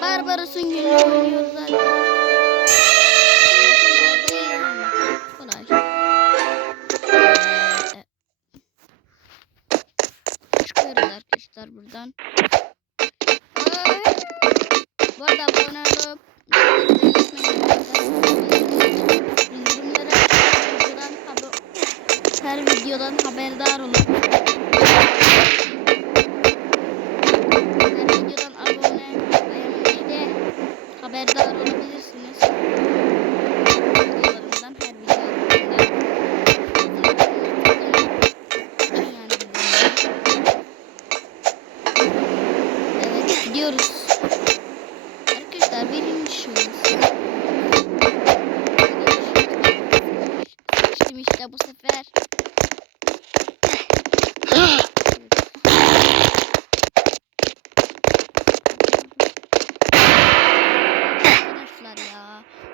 Barbaros'un gününü oynuyoruz. Ee, Çıkıyoruz arkadaşlar buradan. Bu arada abone olup her videodan haberdar olun. Gidiyoruz. Arkadaşlar birinci şurası. Seçtim işte bu sefer.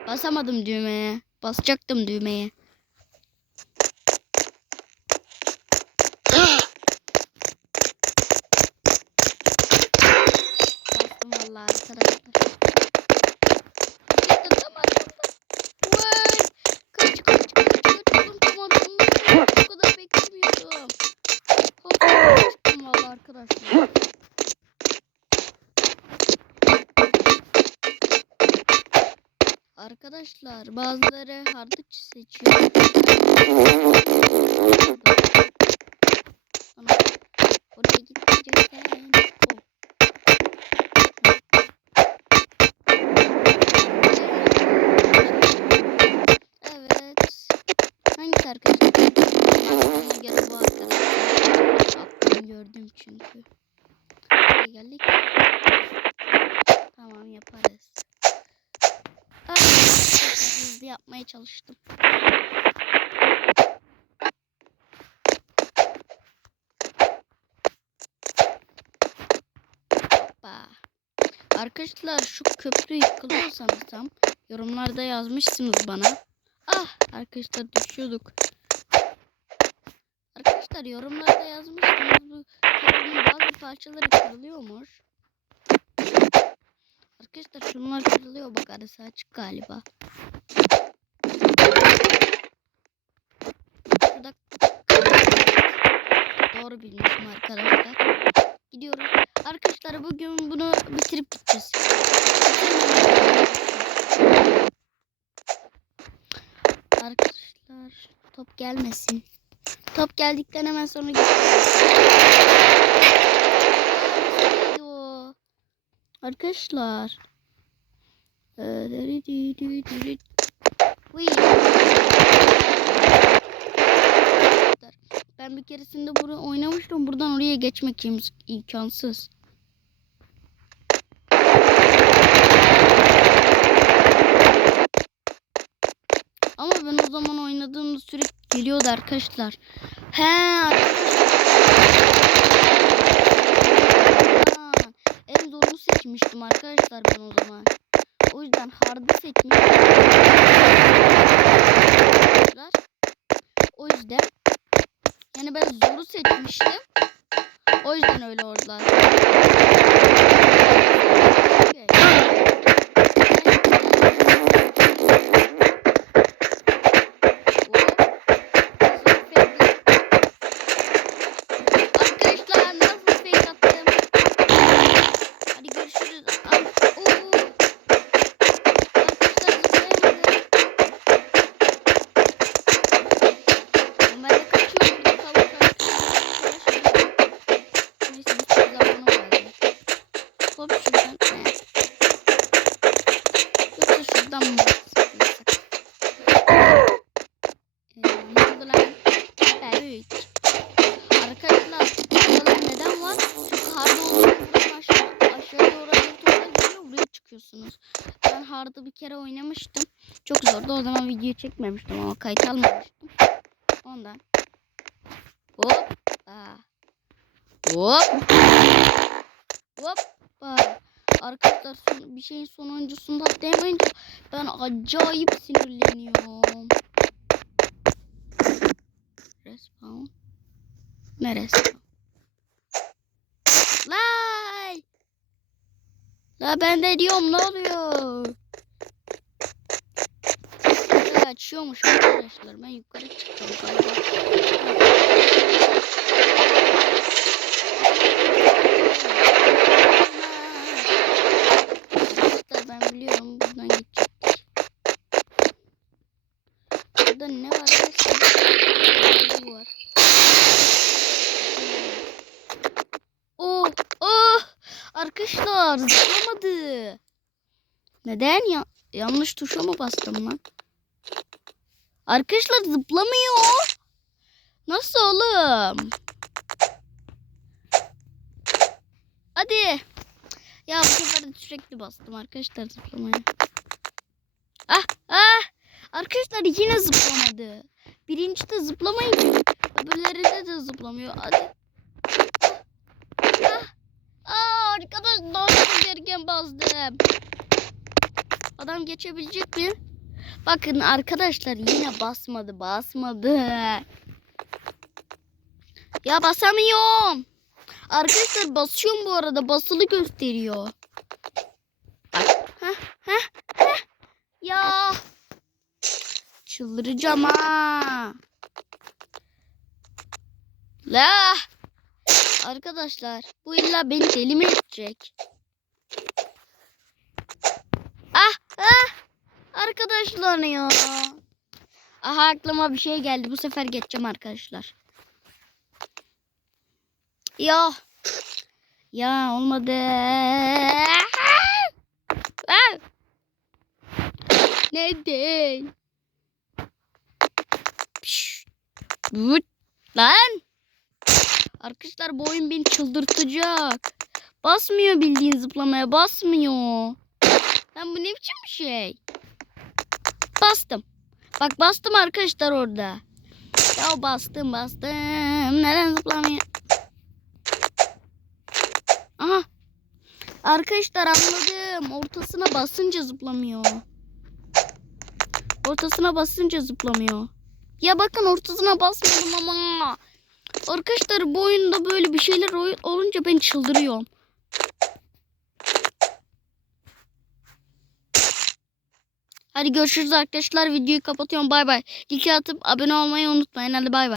Basamadım düğmeye. Basacaktım düğmeye. Arkadaşlar bazıları hardıç seçiyor. Oraya gitmeyeceksen. Oh. Evet. Hangisi arkadaşlar? Gelen bu arkadaşlar. Aklım gördüm çünkü. Buraya geldik. Yapmaya çalıştım. Arkadaşlar şu köprü yıkılıyor sanırsam. Yorumlarda yazmışsınız bana. Ah arkadaşlar düşüyorduk. Arkadaşlar yorumlarda yazmışsınız bu köprünün bazı parçaları kırılıyormuş. Arkadaşlar şunlar kırılıyor bak arası açık galiba. Şurada doğru bilmişim arkadaşlar. Gidiyoruz. Arkadaşlar bugün bunu bitirip gideceğiz. Arkadaşlar top gelmesin. Top geldikten hemen sonra? Arkadaşlar. Ee. Ben bir keresinde bunu oynamıştım. Buradan oraya geçmek im- imkansız. Ama ben o zaman oynadığımda sürekli geliyordu arkadaşlar. He arkadaşlar. En zorunu seçmiştim arkadaşlar ben o zaman. O yüzden hard'ı seçmiştim. O yüzden yani ben zoru seçmiştim. O yüzden öyle oldular. Okey. Geliyor buraya çıkıyorsunuz. Ben hard'ı bir kere oynamıştım. Çok zordu o zaman video çekmemiştim ama kayıt almamıştım. Ondan. Hop. Hop. Hoppa. Arkadaşlar son, bir şeyin sonuncusunda atlayamayınca ben acayip sinirleniyorum. Respawn. Ne respawn? Lay. Ya ben de diyorum ne oluyor? Açıyormuş arkadaşlar. Ben yukarı çıktım galiba. Arkadaşlar ben biliyorum buradan gidecektik. Burada ne var? Oh, oh! Arkadaşlar zıplamadı. Neden ya? Yanlış tuşa mı bastım lan? Arkadaşlar zıplamıyor. Nasıl oğlum? Hadi. Ya bu sefer de sürekli bastım arkadaşlar zıplamaya. Ah ah. Arkadaşlar yine zıplamadı. Birinci de zıplamayınca öbürlerinde de zıplamıyor. Hadi. Ah. Aa, arkadaşlar çok erken bastım. Adam geçebilecek mi? Bakın arkadaşlar yine basmadı basmadı. Ya basamıyorum. Arkadaşlar basıyorum bu arada basılı gösteriyor. Heh. Ya. Çıldıracağım ha. La. Arkadaşlar bu illa beni deli mi edecek? Ah ah. Arkadaşlar ya. Aha aklıma bir şey geldi. Bu sefer geçeceğim arkadaşlar. Ya. Ya olmadı. Ah! Neden? Vıt. Lan. Arkadaşlar bu oyun beni çıldırtacak. Basmıyor bildiğin zıplamaya basmıyor. Lan bu ne biçim bir şey? Bastım. Bak bastım arkadaşlar orada. Ya bastım bastım. Neden zıplamıyor? Aha. Arkadaşlar anladım. Ortasına basınca zıplamıyor. Ortasına basınca zıplamıyor. Ya bakın ortasına basmadım ama. Arkadaşlar bu oyunda böyle bir şeyler olunca ben çıldırıyorum. Hadi görüşürüz arkadaşlar. Videoyu kapatıyorum. Bay bay. Like atıp abone olmayı unutmayın. Hadi bay bay.